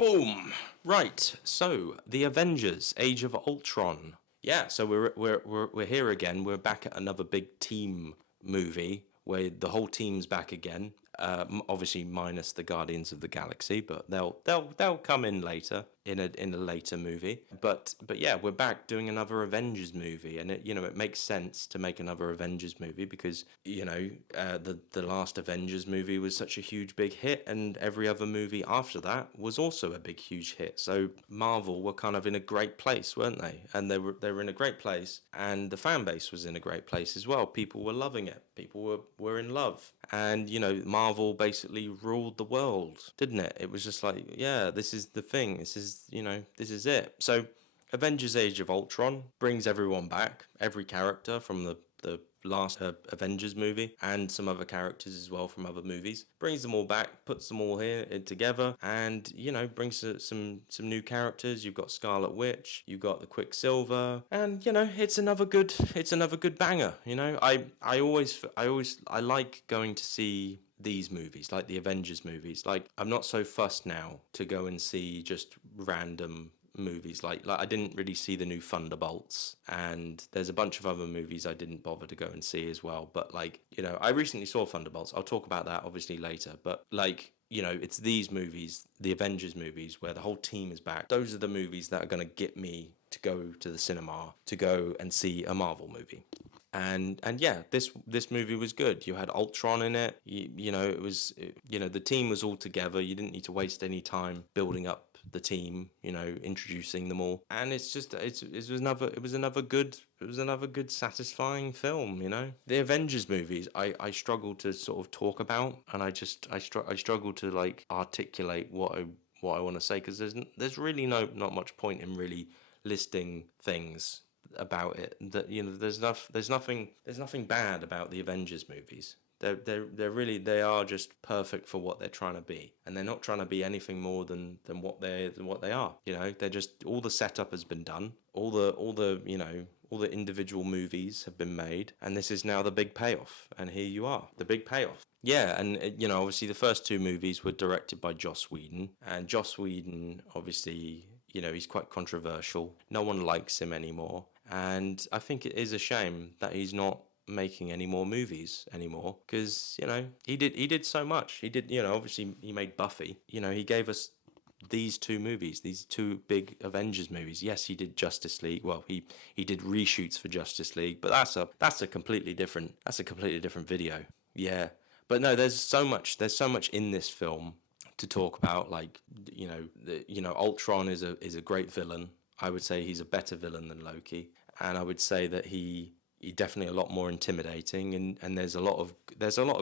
Boom! Right, so the Avengers Age of Ultron. Yeah, so we're here again. We're back at another big team movie where the whole team's back again. Obviously minus the Guardians of the Galaxy, but they'll come in later in a later movie. But yeah, we're back doing another Avengers movie, and it makes sense to make another Avengers movie because the last Avengers movie was such a huge big hit, and every other movie after that was also a big huge hit. So Marvel were kind of in a great place, weren't they? And they were in a great place, and the fan base was in a great place as well. People were loving it. People were in love, and Marvel basically ruled the world, didn't it? It was just like, yeah, this is the thing. This is it. So Avengers Age of Ultron brings everyone back, every character from the last Avengers movie and some other characters as well from other movies. Brings them all back, puts them all here together, and brings some new characters. You've got Scarlet Witch, you've got the Quicksilver, and it's another good banger. I like going to see these movies, like the Avengers movies. Like, I'm not so fussed now to go and see just random movies. Like I didn't really see the new Thunderbolts, and there's a bunch of other movies I didn't bother to go and see as well. But I recently saw Thunderbolts. I'll talk about that obviously later. But it's these movies, the Avengers movies, where the whole team is back. Those are the movies that are going to get me to go to the cinema to go and see a Marvel movie. And yeah, this movie was good. You had Ultron in it. It was the team was all together. You didn't need to waste any time building up the team, introducing them all. And it was another good satisfying film. The Avengers movies I struggle to sort of talk about, and I struggle to articulate what I want to say, because there's really not much point in really listing things about it. That there's nothing bad about the Avengers movies. They are just perfect for what they're trying to be, and they're not trying to be anything more than what they are. They're just, all the setup has been done, all the individual movies have been made, and this is now the big payoff. And here you are, the big payoff. Yeah, and obviously the first two movies were directed by Joss Whedon, and Joss Whedon obviously, he's quite controversial. No one likes him anymore, and I think it is a shame that he's not making any more movies anymore, because he did so much. He did, obviously he made Buffy. He gave us these two movies, these two big Avengers movies. Yes, he did Justice League. Well, he did reshoots for Justice League, but that's a completely different video. Yeah, but no, there's so much in this film to talk about. Ultron is a great villain. I would say he's a better villain than Loki, and I would say that he definitely a lot more intimidating, and there's a lot of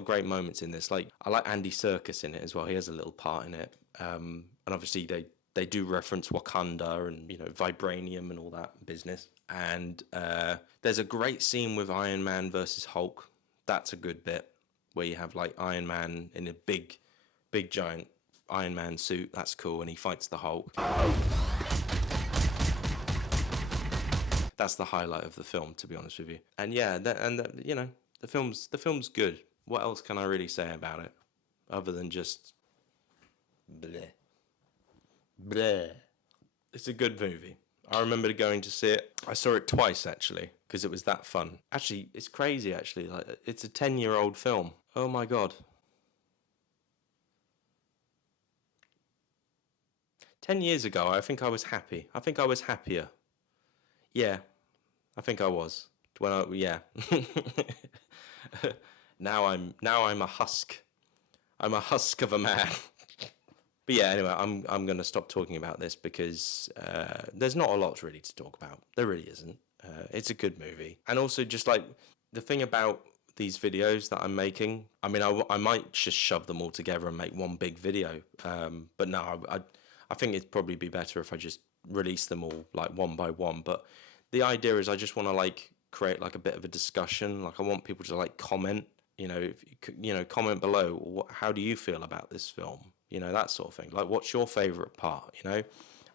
great moments in this. Like, I like Andy Serkis in it as well. He has a little part in it, and obviously they do reference Wakanda and vibranium and all that business. And there's a great scene with Iron Man versus Hulk. That's a good bit, where you have Iron Man in a big giant Iron Man suit. That's cool, and he fights the Hulk. That's the highlight of the film, to be honest with you. And yeah, the film's good. What else can I really say about it, other than just bleh, bleh? It's a good movie. I remember going to see it. I saw it twice, actually, because it was that fun. Actually, it's crazy. Actually, it's a 10-year-old film. Oh my god. 10 years ago, I think I was happy. I think I was happier. Yeah, I think I was. Yeah. Now I'm a husk. I'm a husk of a man. But yeah, anyway, I'm going to stop talking about this, because there's not a lot really to talk about. There really isn't. It's a good movie. And also, just the thing about these videos that I'm making, I mean, I might just shove them all together and make one big video. But no, I think it'd probably be better if I just release them all one by one. But the idea is, I just want to create a bit of a discussion. I want people to comment, comment below. How do you feel about this film? That sort of thing. What's your favorite part?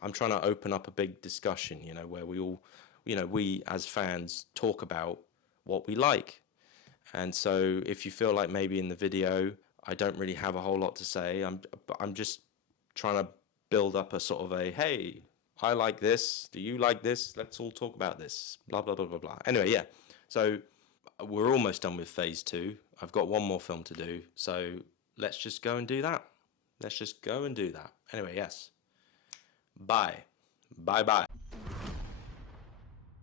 I'm trying to open up a big discussion, where we all, we as fans talk about what we like. And so if you feel like maybe in the video I don't really have a whole lot to say, I'm just trying to build up a sort of a, hey, I like this. Do you like this? Let's all talk about this. Blah, blah, blah, blah, blah. Anyway, yeah. So we're almost done with phase 2. I've got one more film to do. So let's just go and do that. Let's just go and do that. Anyway, yes. Bye. Bye bye.